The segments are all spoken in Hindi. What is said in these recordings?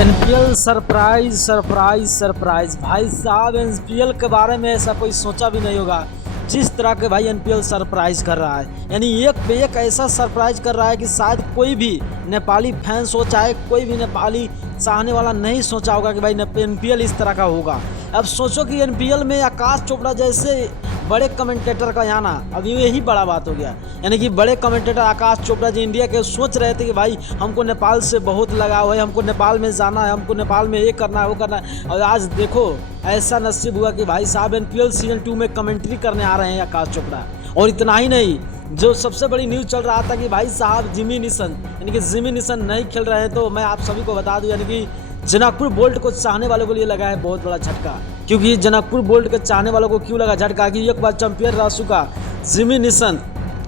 एनपीएल सरप्राइज सरप्राइज सरप्राइज भाई साहब, एनपीएल के बारे में ऐसा कोई सोचा भी नहीं होगा जिस तरह के भाई एनपीएल सरप्राइज कर रहा है। यानी एक पे एक ऐसा सरप्राइज कर रहा है कि शायद कोई भी नेपाली फैंस हो, चाहे कोई भी नेपाली चाहने वाला नहीं सोचा होगा कि भाई एनपीएल इस तरह का होगा। अब सोचो कि एनपीएल में आकाश चोपड़ा जैसे बड़े कमेंटेटर का आना, अब यही बड़ा बात हो गया। यानी कि बड़े कमेंटेटर आकाश चोपड़ा जी इंडिया के सोच रहे थे कि भाई हमको नेपाल से बहुत लगाव है, हमको नेपाल में जाना है, हमको नेपाल में ये करना है वो करना है। और आज देखो ऐसा नसीब हुआ कि भाई साहब एनपीएल सीजन 2 में कमेंट्री करने आ रहे हैं आकाश चोपड़ा। और इतना ही नहीं, जो सबसे बड़ी न्यूज़ चल रहा था कि भाई साहब जिमी निशन यानी कि जिमी निशन नहीं खेल रहे हैं, तो मैं आप सभी को बता दूं यानी कि जनकपुर बोल्ट को चाहने वालों के लिए लगा है बहुत बड़ा झटका। क्योंकि जनकपुर बोल्ट के चाहने वालों को क्यों लगा झटका कि एक बार चैंपियन रह चुका जिमी निशन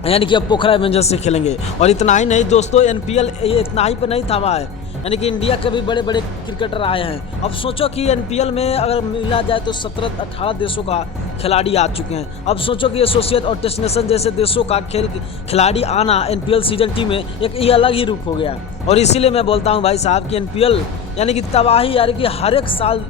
यानी कि अब पोखरा एवेंजर्स से खेलेंगे। और इतना ही नहीं दोस्तों, एनपीएल इतना ही पर नहीं थमा है, यानी कि इंडिया के भी बड़े बड़े क्रिकेटर आए हैं। अब सोचो कि एनपीएल में अगर मिला जाए तो 17-18 देशों का खिलाड़ी आ चुके हैं। अब सोचो कि एसोसिएट और डेस्टिनेशन जैसे देशों का खिलाड़ी आना एनपीएल सीजन 2 में एक ये अलग ही रूप हो गया। और इसीलिए मैं बोलता हूँ भाई साहब कि एनपीएल यानी कि तबाही, यानी कि हर एक साल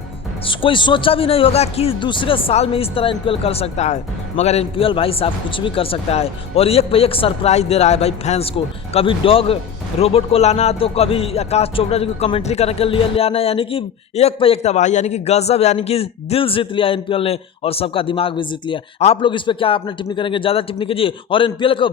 कोई सोचा भी नहीं होगा कि दूसरे साल में इस तरह एनपीएल कर सकता है, मगर एनपीएल भाई साहब कुछ भी कर सकता है। और एक पे एक सरप्राइज दे रहा है भाई फैंस को। कभी डॉग रोबोट को लाना, तो कभी आकाश चोपड़ा जी को कमेंट्री करने के लिए ले आना, यानी कि एक पे एक तबाही, यानी कि गजब, यानी कि दिल जीत लिया एनपीएल ने और सबका दिमाग भी जीत लिया। आप लोग इस पे क्या अपना टिप्पणी करेंगे? ज़्यादा टिप्पणी कीजिए और एनपीएल को